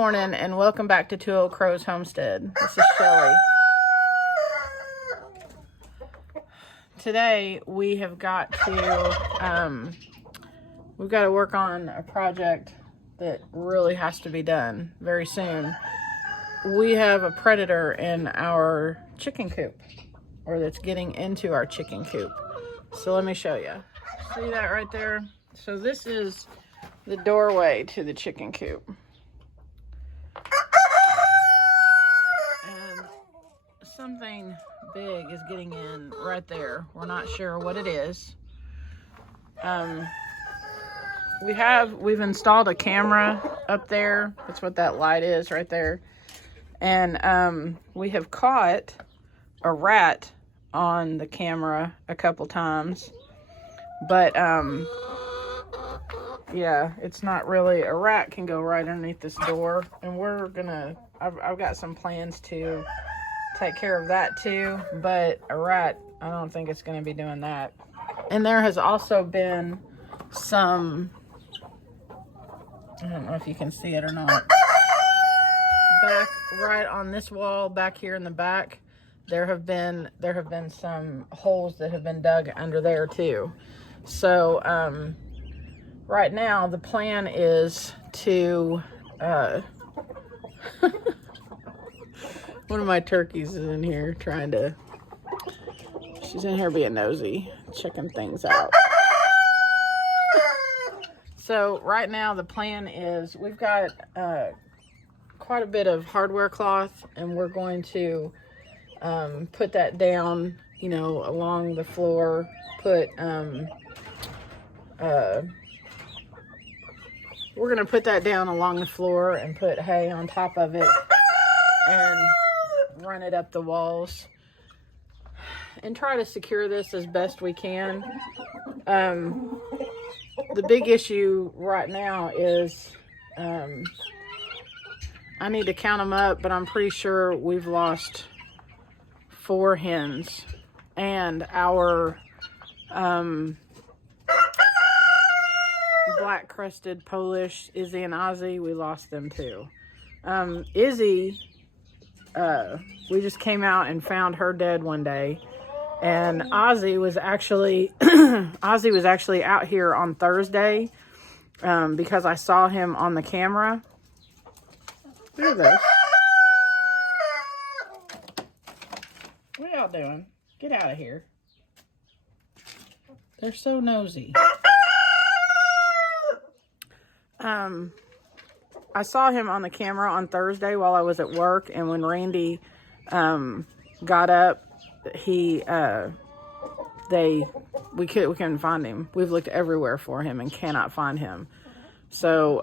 morning and welcome back to Two Old Crows Homestead. This is Shelly. Today we have got to work on a project that really has to be done very soon. We have a predator in our chicken coop, or that's getting into our chicken coop. So let me show you. See that right there? So this is the doorway to the chicken coop. And something big is getting in right there. We're not sure what it is. We've installed a camera up there. That's what that light is right there. And we have caught a rat on the camera a couple times. But yeah, it's not really, a rat can go right underneath this door, and we're gonna, I've got some plans to take care of that too, but a rat, I don't think it's gonna be doing that. And there has also been some, I don't know if you can see it or not, back right on this wall back here in the back, there have been some holes that have been dug under there too. So right now the plan is to one of my turkeys is in here she's in here being nosy, checking things out. So right now the plan is, we've got quite a bit of hardware cloth, and we're going to put that down, you know, along the floor, put we're gonna put that down along the floor and put hay on top of it and run it up the walls and try to secure this as best we can. The big issue right now is I need to count them up, but I'm pretty sure we've lost 4 hens, and our black crested Polish Izzy and Ozzy, we lost them too. Izzy, we just came out and found her dead one day, and Ozzy was actually out here on Thursday because I saw him on the camera. Look at this. What y'all doing? Get out of here. They're so nosy. I saw him on the camera on Thursday while I was at work, and when Randy got up, we couldn't find him. We've looked everywhere for him and cannot find him. So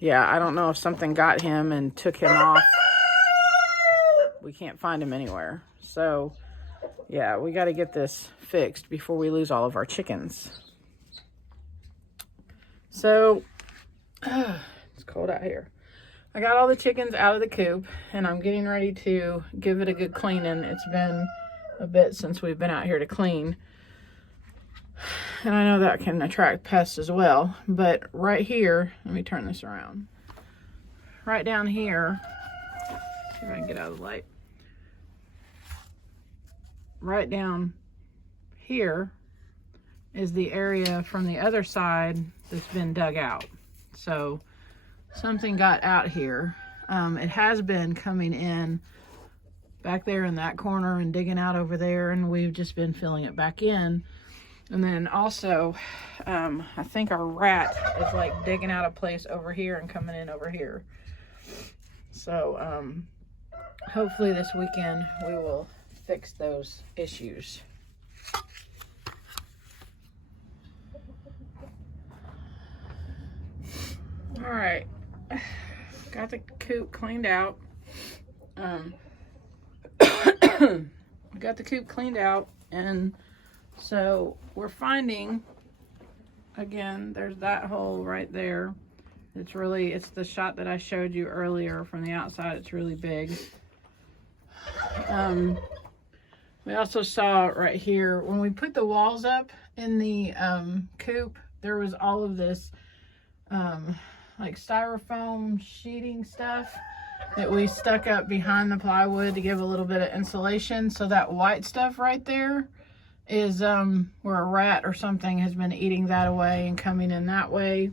yeah, I don't know if something got him and took him off. We can't find him anywhere. So yeah, we got to get this fixed before we lose all of our chickens. So it's cold out here. I got all the chickens out of the coop, and I'm getting ready to give it a good cleaning. It's been a bit since we've been out here to clean, and I know that can attract pests as well. But right here, let me turn this around. Right down here, see if I can get out of the light. Right down here is the area from the other side that's been dug out. So something got out here. It has been coming in back there in that corner and digging out over there, and we've just been filling it back in. And then also I think our rat is like digging out a place over here and coming in over here. So hopefully this weekend we will fix those issues. All right, got the coop cleaned out. Got the coop cleaned out, and so we're finding, again, there's that hole right there. It's the shot that I showed you earlier from the outside. It's really big. We also saw right here, when we put the walls up in the coop, there was all of this like styrofoam sheeting stuff that we stuck up behind the plywood to give a little bit of insulation. So that white stuff right there is where a rat or something has been eating that away and coming in that way.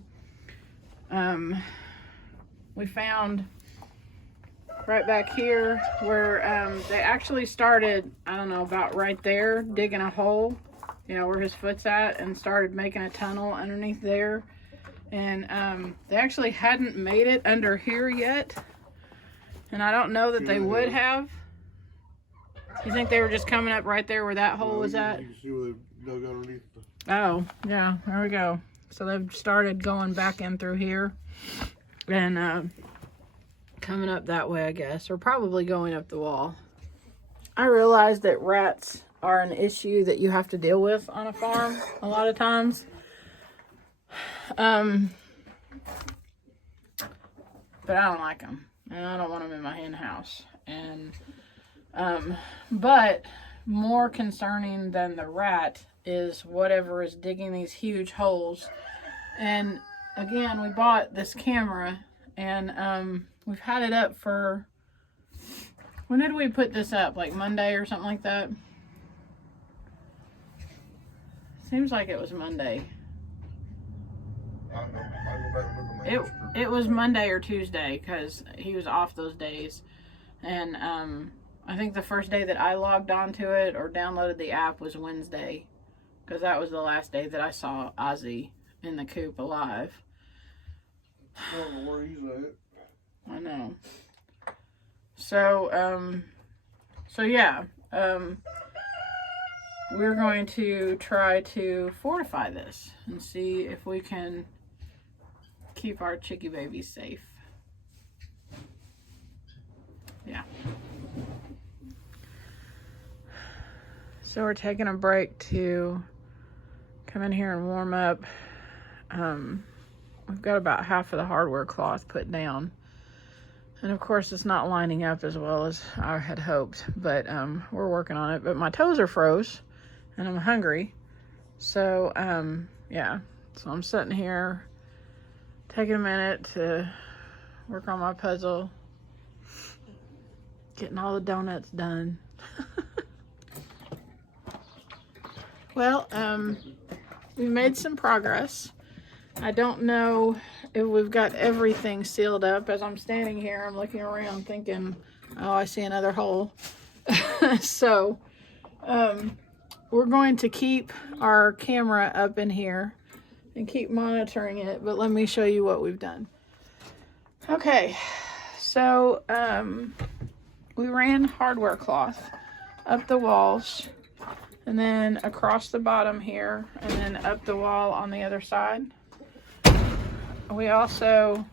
We found right back here where they actually started, I don't know, about right there, digging a hole, you know, where his foot's at, and started making a tunnel underneath there. And they actually hadn't made it under here yet. And I don't know that they would have. You think they were just coming up right there where that hole was at? You can see where they dug underneath. Oh, yeah, there we go. So they've started going back in through here and coming up that way, I guess, or probably going up the wall. I realize that rats are an issue that you have to deal with on a farm a lot of times. But I don't like them, and I don't want them in my hen house. And but more concerning than the rat is whatever is digging these huge holes. And again, we bought this camera, and we've had it up for, when did we put this up? Like Monday or something like that? Seems like it was Monday. It was Monday or Tuesday, because he was off those days. And I think the first day that I logged onto it or downloaded the app was Wednesday, because that was the last day that I saw Ozzy in the coop alive. I don't know where he's at. I know. So, so yeah, we're going to try to fortify this and see if we can keep our chickie babies safe. Yeah. So we're taking a break to come in here and warm up. We've got about half of the hardware cloth put down. And of course it's not lining up as well as I had hoped, but we're working on it. But my toes are froze and I'm hungry. So yeah, so I'm sitting here taking a minute to work on my puzzle, getting all the donuts done. Well, we've made some progress. I don't know if we've got everything sealed up. As I'm standing here, I'm looking around thinking, oh, I see another hole. So, we're going to keep our camera up in here and keep monitoring it, but let me show you what we've done. Okay, so, we ran hardware cloth up the walls, and then across the bottom here, and then up the wall on the other side. We also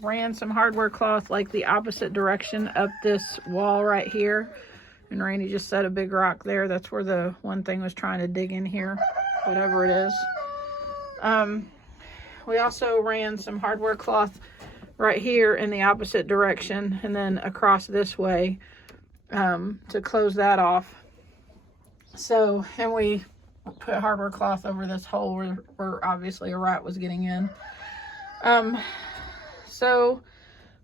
ran some hardware cloth like the opposite direction up this wall right here. And Randy just set a big rock there. That's where the one thing was trying to dig in here, whatever it is. We also ran some hardware cloth right here in the opposite direction, and then across this way to close that off. So, and we put hardware cloth over this hole where obviously a rat was getting in. So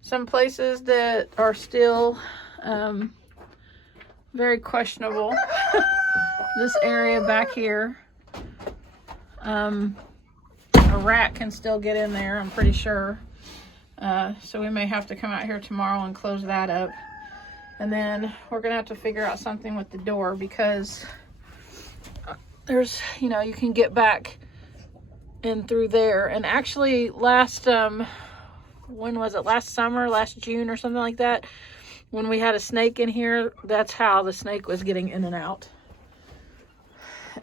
some places that are still very questionable. This area back here, a rat can still get in there, I'm pretty sure. So we may have to come out here tomorrow and close that up. And then we're gonna have to figure out something with the door, because there's, you know, you can get back in through there. And actually last, when was it? Last summer, last June or something like that, when we had a snake in here, that's how the snake was getting in and out.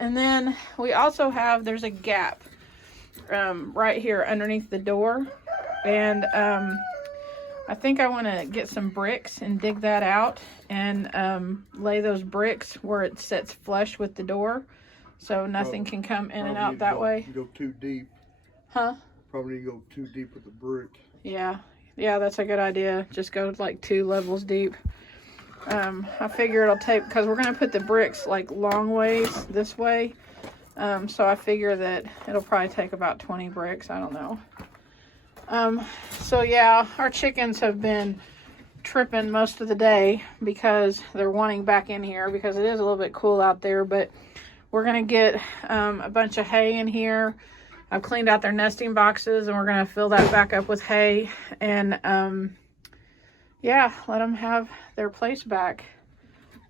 And then we also have, there's a gap right here underneath the door. And I think I want to get some bricks and dig that out and lay those bricks where it sits flush with the door, so nothing can come in and out that way. You go too deep. Huh? Probably go too deep with the brick. Yeah, that's a good idea. Just go like 2 levels deep. I figure it'll take, because we're going to put the bricks like long ways this way. So I figure that it'll probably take about 20 bricks. I don't know. So yeah, our chickens have been tripping most of the day because they're wanting back in here because it is a little bit cool out there, but we're going to get a bunch of hay in here. I've cleaned out their nesting boxes and we're going to fill that back up with hay and yeah, let them have their place back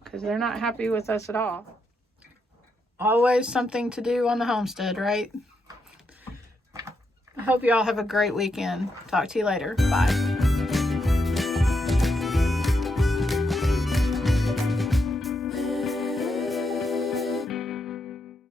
because they're not happy with us at all. Always something to do on the homestead, right? I hope you all have a great weekend. Talk to you later. Bye.